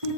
Good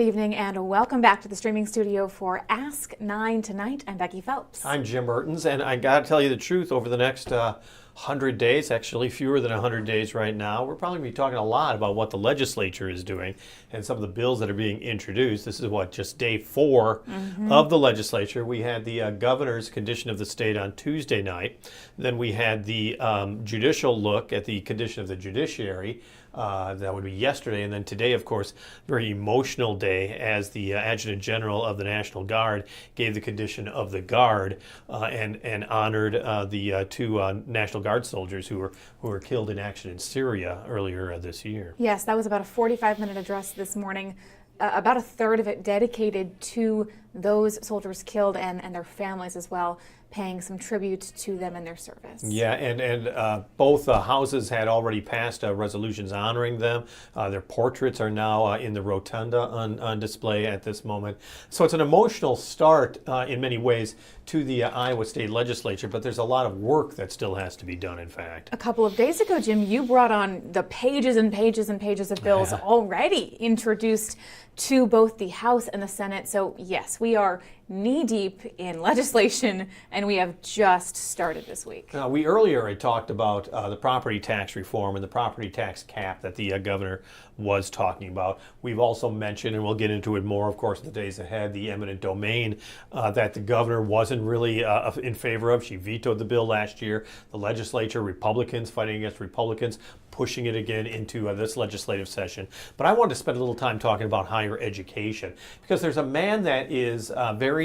evening and welcome back to the streaming studio for Ask 9 Tonight. I'm Becky Phelps. I'm Jim Mertens, and I got to tell you the truth, over the next 100 days, actually fewer than 100 days right now, we're probably going to be talking a lot about what the legislature is doing and some of the bills that are being introduced. This is just day 4 of the legislature. We had the governor's condition of the state on Tuesday night. Then we had the judicial look at the condition of the judiciary. That would be yesterday, and then today, of course, very emotional day as the Adjutant General of the National Guard gave the condition of the Guard and honored the two National Guard soldiers who were killed in action in Syria earlier this year. Yes, that was about a 45-minute address this morning. About a third of it dedicated to those soldiers killed and their families as well, paying some tribute to them and their service. Yeah, and both houses had already passed resolutions honoring them. Their portraits are now in the rotunda on display at this moment. So it's an emotional start in many ways to the Iowa State Legislature, but there's a lot of work that still has to be done, in fact. A couple of days ago, Jim, you brought on the pages and pages and pages of bills already introduced to both the House and the Senate. So yes, we are knee-deep in legislation, and we have just started this week. We earlier had talked about the property tax reform and the property tax cap that the governor was talking about. We've also mentioned, and we'll get into it more, of course, in the days ahead, the eminent domain that the governor wasn't really in favor of. She vetoed the bill last year. The legislature, Republicans fighting against Republicans, pushing it again into this legislative session. But I wanted to spend a little time talking about higher education, because there's a man that is very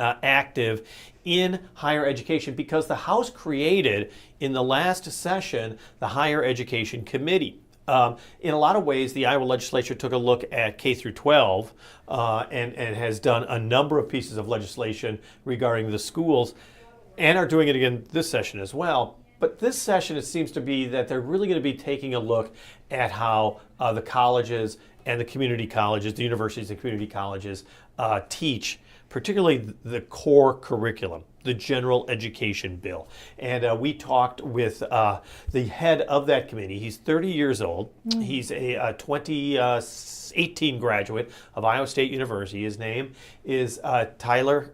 active in higher education, because the House created in the last session the Higher Education Committee. In a lot of ways, the Iowa legislature took a look at K through 12 and has done a number of pieces of legislation regarding the schools, and are doing it again this session as well. But this session, it seems to be that they're really going to be taking a look at how the colleges and the community colleges, the universities and community colleges, teach, particularly the core curriculum, the general education bill. And we talked with the head of that committee. He's 30 years old. He's a 2018 graduate of Iowa State University. His name is Taylor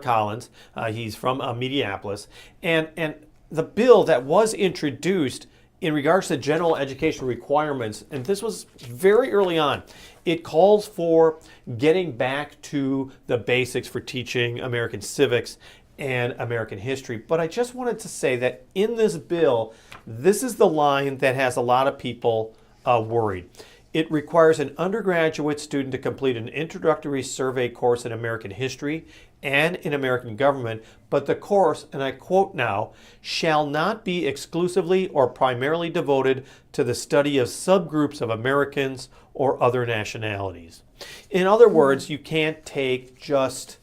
Collins. He's from Mediapolis. And the bill that was introduced in regards to general education requirements, and this was very early on, it calls for getting back to the basics for teaching American civics and American history. But I just wanted to say that in this bill, this is the line that has a lot of people worried. It requires an undergraduate student to complete an introductory survey course in American history and in American government, but the course, and I quote now, shall not be exclusively or primarily devoted to the study of subgroups of Americans or other nationalities. In other words, you can't take just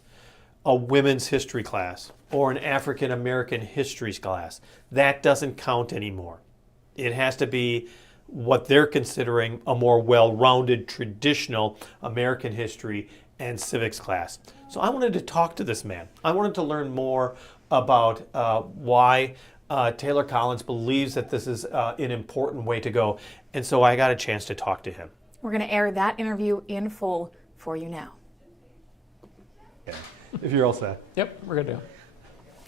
a women's history class or an African American history class. That doesn't count anymore. It has to be what they're considering a more well-rounded traditional American history and civics class. So I wanted to talk to this man. I wanted to learn more about why Taylor Collins believes that this is an important way to go. And so I got a chance to talk to him. We're going to air that interview in full for you now. Okay. If you're all set. Yep, we're good to go.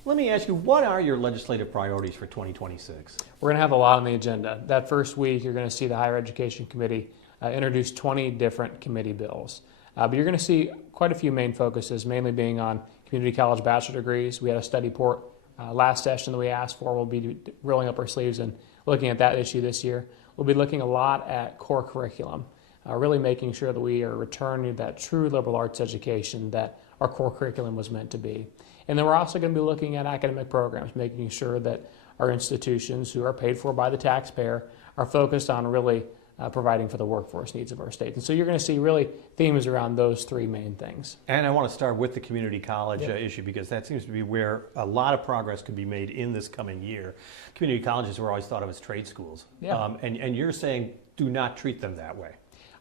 Let me ask you, what are your legislative priorities for 2026? We're going to have a lot on the agenda. That first week, you're going to see the Higher Education Committee introduce 20 different committee bills. But you're going to see quite a few main focuses, mainly being on community college bachelor degrees. We had a study port last session that we asked for. We'll be rolling up our sleeves and looking at that issue this year. We'll be looking a lot at core curriculum, really making sure that we are returning to that true liberal arts education that our core curriculum was meant to be. And then we're also going to be looking at academic programs, making sure that our institutions, who are paid for by the taxpayer, are focused on really providing for the workforce needs of our state. And so you're going to see really themes around those three main things. And I want to start with the community college issue, because that seems to be where a lot of progress could be made in this coming year. Community colleges were always thought of as trade schools. And you're saying do not treat them that way.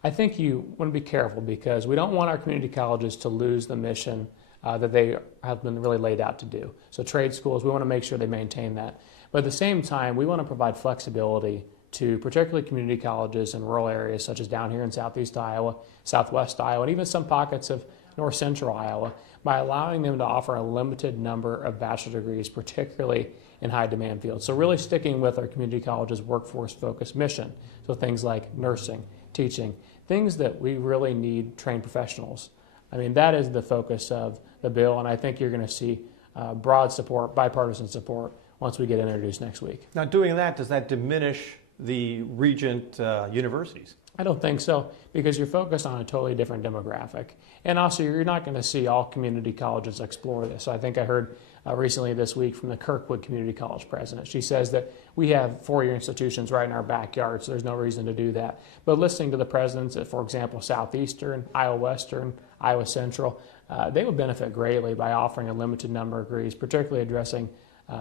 I think you want to be careful, because we don't want our community colleges to lose the mission that they have been really laid out to do. So trade schools, we want to make sure they maintain that. But at the same time, we want to provide flexibility to particularly community colleges in rural areas such as down here in southeast Iowa, southwest Iowa, and even some pockets of north central Iowa by allowing them to offer a limited number of bachelor degrees, particularly in high demand fields. So really sticking with our community college's workforce focused mission. So things like nursing, teaching, things that we really need trained professionals. I mean, that is the focus of the bill, and I think you're going to see broad support, bipartisan support, once we get introduced next week. Now, doing that, does that diminish the regent universities? I don't think so, because you're focused on a totally different demographic. And also, you're not going to see all community colleges explore this. So I think I heard recently this week from the Kirkwood Community College president. She says that we have four-year institutions right in our backyard, so there's no reason to do that. But listening to the presidents at, for example, Southeastern, Iowa Western, Iowa Central, they would benefit greatly by offering a limited number of degrees, particularly addressing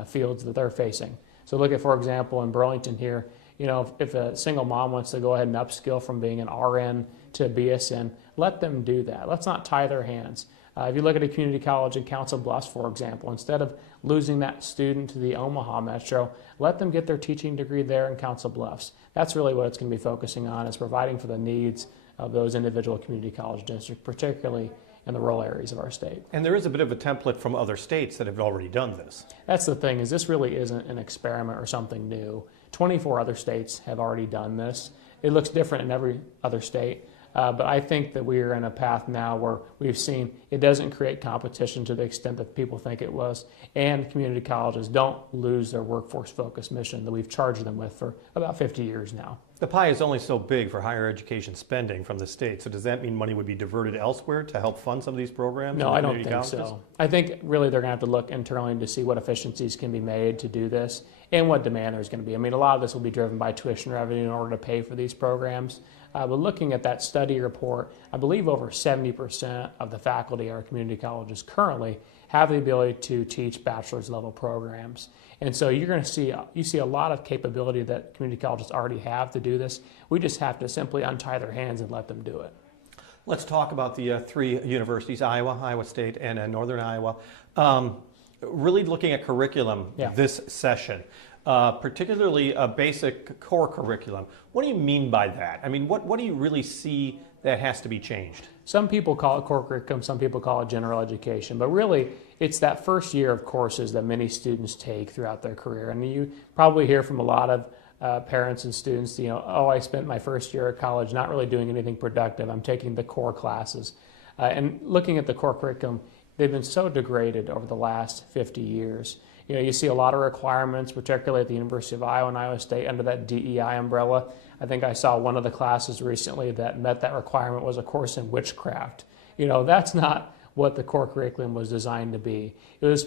fields that they're facing. So look at, for example, in Burlington here, you know, if a single mom wants to go ahead and upskill from being an RN to a BSN, let them do that. Let's not tie their hands. If you look at a community college in Council Bluffs, for example, instead of losing that student to the Omaha metro, let them get their teaching degree there in Council Bluffs. That's really what it's going to be focusing on, is providing for the needs of those individual community college districts, particularly in the rural areas of our state. And there is a bit of a template from other states that have already done this. That's the thing, is this really isn't an experiment or something new. 24 other states have already done this. It looks different in every other state, but I think that we are in a path now where we've seen it doesn't create competition to the extent that people think it was, and community colleges don't lose their workforce-focused mission that we've charged them with for about 50 years now. The pie is only so big for higher education spending from the state, so does that mean money would be diverted elsewhere to help fund some of these programs? No, I don't think so. I think really they're going to have to look internally to see what efficiencies can be made to do this and what demand there's going to be. I mean, a lot of this will be driven by tuition revenue in order to pay for these programs. But looking at that study report, I believe over 70% of the faculty at our community colleges currently have the ability to teach bachelor's level programs. And so you're going to see a lot of capability that community colleges already have to do this. We just have to simply untie their hands and let them do it. Let's talk about the three universities, Iowa, Iowa State, and Northern Iowa. Really looking at curriculum this session, particularly a basic core curriculum. What do you mean by that? I mean, what do you really see that has to be changed? Some people call it core curriculum, some people call it general education, but really it's that first year of courses that many students take throughout their career. And you probably hear from a lot of parents and students, you know, oh, I spent my first year at college not really doing anything productive. I'm taking the core classes. And looking at the core curriculum, they've been so degraded over the last 50 years. You know, you see a lot of requirements, particularly at the University of Iowa and Iowa State, under that DEI umbrella. I think I saw one of the classes recently that met that requirement was a course in witchcraft. You know, that's not what the core curriculum was designed to be. It was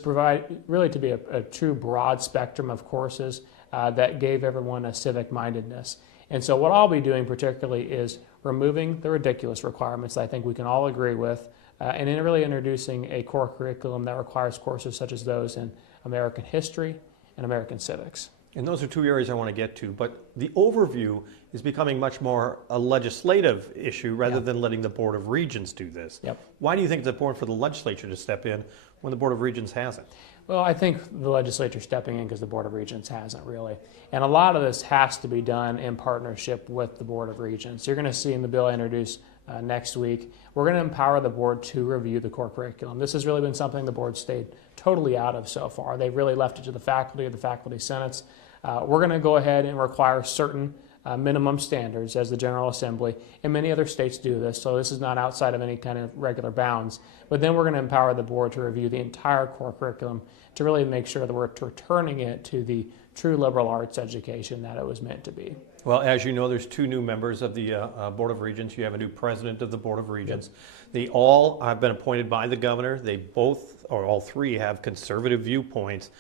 really to be a true broad spectrum of courses that gave everyone a civic mindedness. And so what I'll be doing particularly is removing the ridiculous requirements that I think we can all agree with, and then really introducing a core curriculum that requires courses such as those in American history and American civics. And those are two areas I want to get to, but the overview is becoming much more a legislative issue rather than letting the Board of Regents do this. Yep. Why do you think it's important for the legislature to step in when the Board of Regents hasn't? Well, I think the legislature stepping in because the Board of Regents hasn't really. And a lot of this has to be done in partnership with the Board of Regents. You're going to see in the bill I introduced next week, we're going to empower the board to review the core curriculum. This has really been something the board stayed totally out of so far. They've really left it to the faculty or the faculty senates. We're going to go ahead and require certain minimum standards as the General Assembly, and many other states do this, so this is not outside of any kind of regular bounds. But then we're going to empower the board to review the entire core curriculum to really make sure that we're returning it to the true liberal arts education that it was meant to be. Well, as you know, there's two new members of the Board of Regents. You have a new president of the Board of Regents. Yep. They all have been appointed by the governor. They both, or all three, have conservative viewpoints.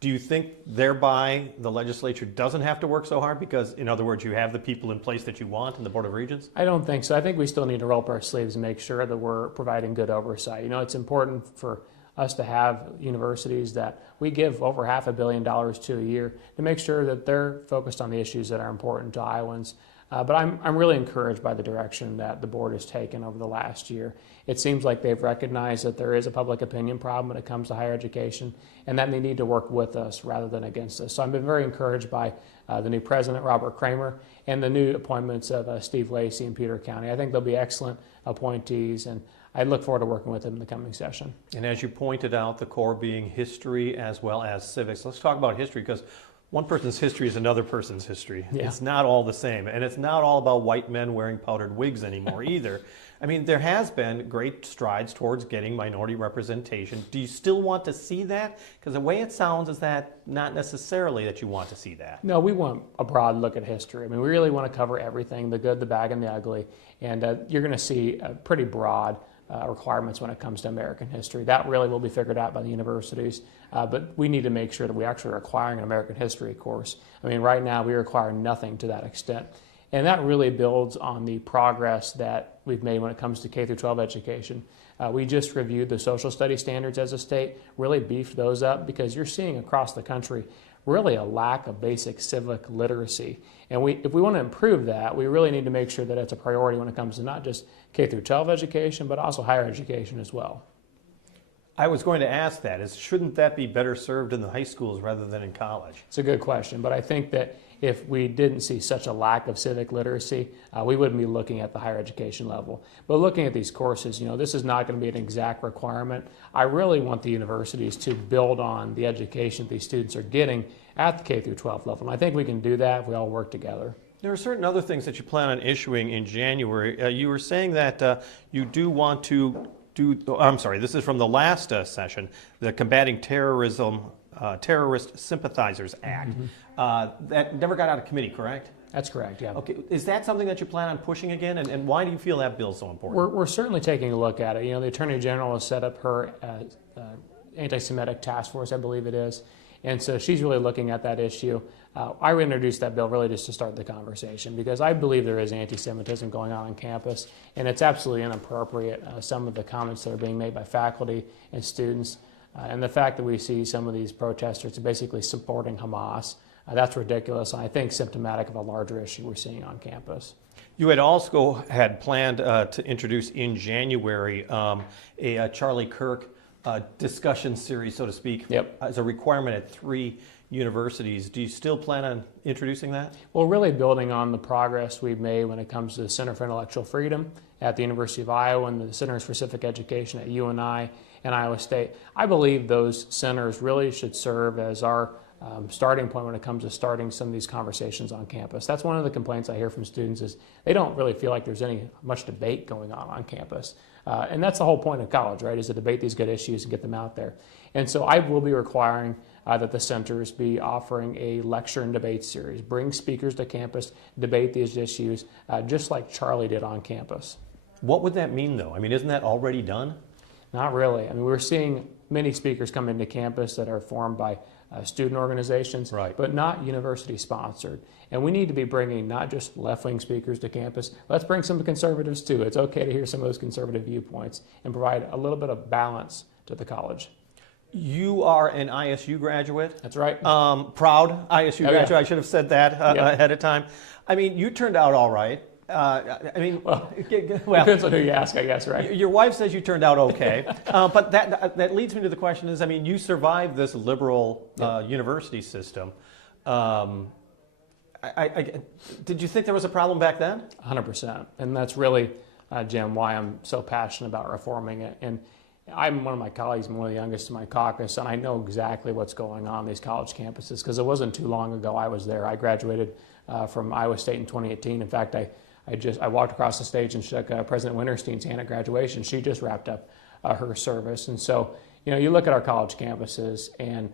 Do you think thereby the legislature doesn't have to work so hard because, in other words, you have the people in place that you want in the Board of Regents? I don't think so. I think we still need to roll up our sleeves and make sure that we're providing good oversight. You know, it's important for us to have universities that we give over $500 million to a year to make sure that they're focused on the issues that are important to Iowans. But I'm really encouraged by the direction that the board has taken over the last year. It seems like they've recognized that there is a public opinion problem when it comes to higher education, and that they need to work with us rather than against us. So I've been very encouraged by the new president, Robert Kramer, and the new appointments of Steve Lacey in Peter County. I think they'll be excellent appointees, and I look forward to working with them in the coming session. And as you pointed out, the core being history as well as civics. Let's talk about history, because one person's history is another person's history. Yeah. It's not all the same. And it's not all about white men wearing powdered wigs anymore either. I mean, there has been great strides towards getting minority representation. Do you still want to see that? Because the way it sounds is that not necessarily that you want to see that. No, we want a broad look at history. I mean, we really want to cover everything, the good, the bad, and the ugly. And you're going to see pretty broad requirements when it comes to American history. That really will be figured out by the universities, but we need to make sure that we actually are requiring an American history course. I mean, right now we require nothing to that extent. And that really builds on the progress that we've made when it comes to K through 12 education. We just reviewed the social studies standards as a state, really beefed those up, because you're seeing across the country really a lack of basic civic literacy. And if we want to improve that, we really need to make sure that it's a priority when it comes to not just K through 12 education, but also higher education as well. I was going to ask that, shouldn't that be better served in the high schools rather than in college? It's a good question, but I think that if we didn't see such a lack of civic literacy, we wouldn't be looking at the higher education level. But looking at these courses, this is not going to be an exact requirement. I really want the universities to build on the education these students are getting at the K through 12 level. And I think we can do that if we all work together. There are certain other things that you plan on issuing in January. You were saying that you do want to this is from the last session, the Combating Terrorism, Terrorist Sympathizers Act. That never got out of committee, correct? That's correct, yeah. Okay, is that something that you plan on pushing again, and why do you feel that bill's so important? We're certainly taking a look at it. The Attorney General has set up her anti-Semitic task force, I believe it is, and so she's really looking at that issue. I introduced that bill really just to start the conversation, because I believe there is anti-Semitism going on campus, and it's absolutely inappropriate, some of the comments that are being made by faculty and students, and the fact that we see some of these protesters basically supporting Hamas. That's ridiculous, and I think symptomatic of a larger issue we're seeing on campus. You had also planned to introduce in January a Charlie Kirk discussion series, so to speak, as a requirement at 3 universities. Do you still plan on introducing that? Well, really building on the progress we've made when it comes to the Center for Intellectual Freedom at the University of Iowa and the Centers for Civic Education at UNI and Iowa State. I believe those centers really should serve as our starting point when it comes to starting some of these conversations on campus. That's one of the complaints I hear from students, is they don't really feel like there's much debate going on campus. And that's the whole point of college, right, is to debate these good issues and get them out there. And so I will be requiring that the centers be offering a lecture and debate series, bring speakers to campus, debate these issues, just like Charlie did on campus. What would that mean, though? I mean, isn't that already done? Not really. I mean, we're seeing many speakers come into campus that are formed by student organizations, right, but not university sponsored. And we need to be bringing not just left-wing speakers to campus. Let's bring some conservatives too. It's okay to hear some of those conservative viewpoints and provide a little bit of balance to the college. You are an ISU graduate. That's right. Proud ISU graduate. Yeah. I should have said that ahead of time. I mean, you turned out all right. Well, depends on who you ask, I guess, right? Your wife says you turned out okay, but that leads me to the question is, I mean, you survived this liberal university system. Did you think there was a problem back then? 100%, and that's really, Jim, why I'm so passionate about reforming it. And I'm one of my colleagues, I'm one of the youngest in my caucus, and I know exactly what's going on these college campuses, because it wasn't too long ago I was there. I graduated from Iowa State in 2018. In fact, I walked across the stage and shook President Winterstein's hand at graduation. She just wrapped up her service. And so, you look at our college campuses and,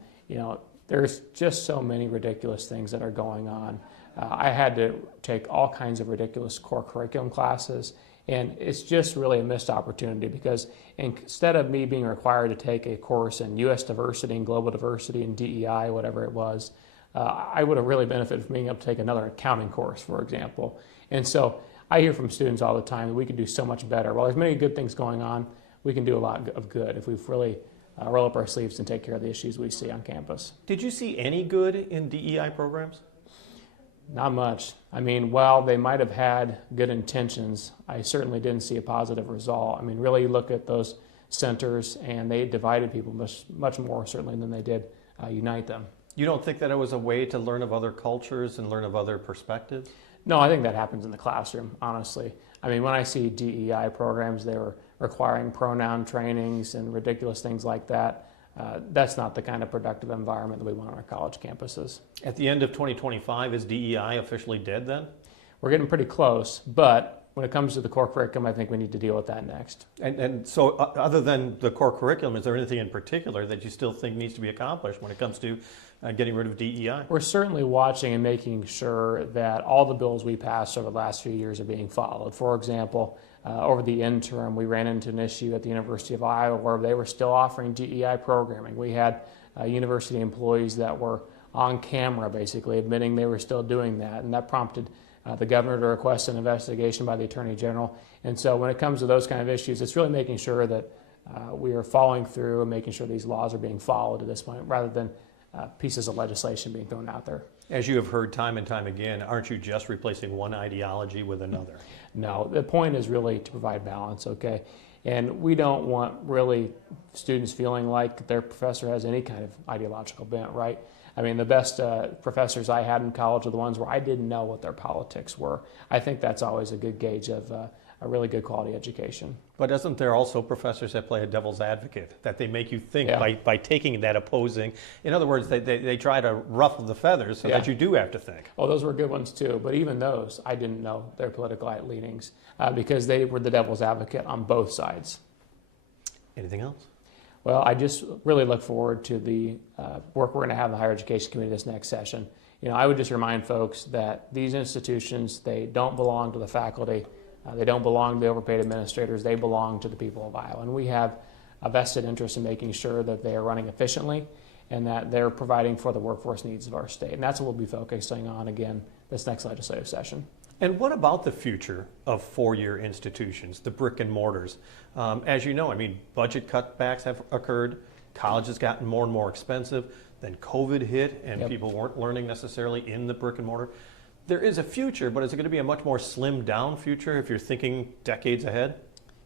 there's just so many ridiculous things that are going on. I had to take all kinds of ridiculous core curriculum classes, and it's just really a missed opportunity, because instead of me being required to take a course in U.S. diversity and global diversity and DEI, whatever it was, I would have really benefited from being able to take another accounting course, for example. And so I hear from students all the time that we could do so much better. While there's many good things going on, we can do a lot of good if we really roll up our sleeves and take care of the issues we see on campus. Did you see any good in DEI programs? Not much. I mean, while they might have had good intentions, I certainly didn't see a positive result. I mean, really look at those centers, and they divided people much more certainly than they did unite them. You don't think that it was a way to learn of other cultures and learn of other perspectives? No, I think that happens in the classroom, honestly. I mean, when I see DEI programs, they were requiring pronoun trainings and ridiculous things like that. That's not the kind of productive environment that we want on our college campuses. At the end of 2025, is DEI officially dead then? We're getting pretty close, but when it comes to the core curriculum, I think we need to deal with that next. And so other than the core curriculum, is there anything in particular that you still think needs to be accomplished when it comes to getting rid of DEI? We're certainly watching and making sure that all the bills we passed over the last few years are being followed. For example, over the interim, we ran into an issue at the University of Iowa where they were still offering DEI programming. We had university employees that were on camera basically admitting they were still doing that, and that prompted the governor to request an investigation by the Attorney General. And so when it comes to those kind of issues, it's really making sure that we are following through and making sure these laws are being followed at this point rather than pieces of legislation being thrown out there. As you have heard time and time again, aren't you just replacing one ideology with another? No, the point is really to provide balance, okay? And we don't want really students feeling like their professor has any kind of ideological bent, right? I mean, the best professors I had in college are the ones where I didn't know what their politics were. I think that's always a good gauge of a really good quality education. But isn't there also professors that play a devil's advocate, that they make you think Yeah. by taking that opposing? In other words, they try to ruffle the feathers so Yeah. that you do have to think. Well, those were good ones too, but even those, I didn't know their political leanings because they were the devil's advocate on both sides. Anything else? Well, I just really look forward to the work we're going to have in the Higher Education Committee this next session. You know, I would just remind folks that these institutions, they don't belong to the faculty. They don't belong to the overpaid administrators. They belong to the people of Iowa. And we have a vested interest in making sure that they are running efficiently and that they're providing for the workforce needs of our state. And that's what we'll be focusing on again this next legislative session. And what about the future of four-year institutions, the brick and mortars? As you know, I mean, budget cutbacks have occurred. College has gotten more and more expensive. Then COVID hit and Yep. people weren't learning necessarily in the brick and mortar. There is a future, but is it going to be a much more slimmed down future if you're thinking decades ahead?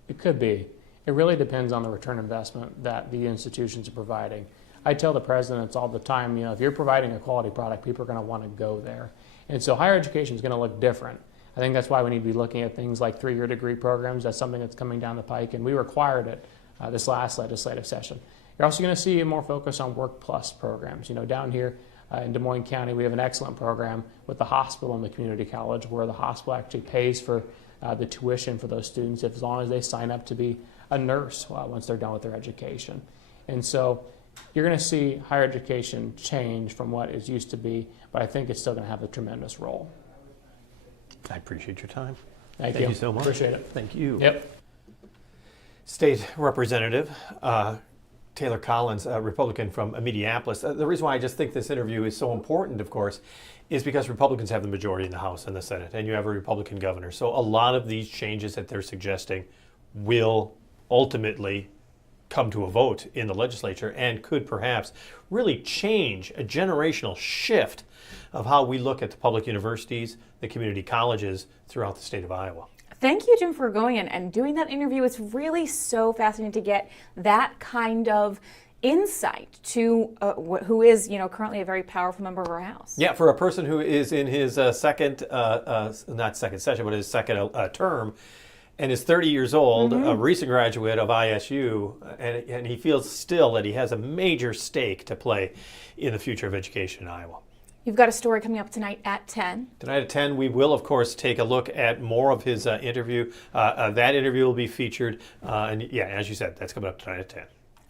It could be. It really depends on the return investment that the institutions are providing. I tell the presidents all the time, you know, if you're providing a quality product, people are going to want to go there. And so higher education is going to look different. I think that's why we need to be looking at things like three-year degree programs. That's something that's coming down the pike, and we required it this last legislative session. You're also going to see a more focus on Work Plus programs. You know, down here in Des Moines County, we have an excellent program with the hospital and the community college where the hospital actually pays for the tuition for those students as long as they sign up to be a nurse once they're done with their education. And so you're going to see higher education change from what it used to be, but I think it's still going to have a tremendous role. I appreciate your time. Thank you so much. Appreciate it. Thank you. Yep. State Representative Taylor Collins, a Republican from Mediapolis. The reason why I just think this interview is so important, of course, is because Republicans have the majority in the House and the Senate, and you have a Republican governor. So a lot of these changes that they're suggesting will ultimately come to a vote in the legislature and could perhaps really change a generational shift of how we look at the public universities, the community colleges throughout the state of Iowa. Thank you, Jim, for going in and doing that interview. It's really so fascinating to get that kind of insight to who is, you know, currently a very powerful member of our House. Yeah, for a person who is in his not second session, but his second term, and is 30 years old, a recent graduate of ISU, and he feels still that he has a major stake to play in the future of education in Iowa. You've got a story coming up tonight at 10. Tonight at 10, we will, of course, take a look at more of his interview. That interview will be featured, and yeah, as you said, that's coming up tonight at 10.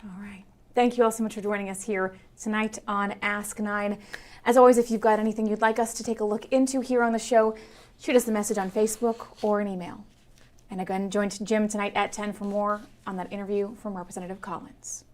All right. Thank you all so much for joining us here tonight on Ask 9. As always, if you've got anything you'd like us to take a look into here on the show, shoot us a message on Facebook or an email. And again, join Jim tonight at 10 for more on that interview from Representative Collins.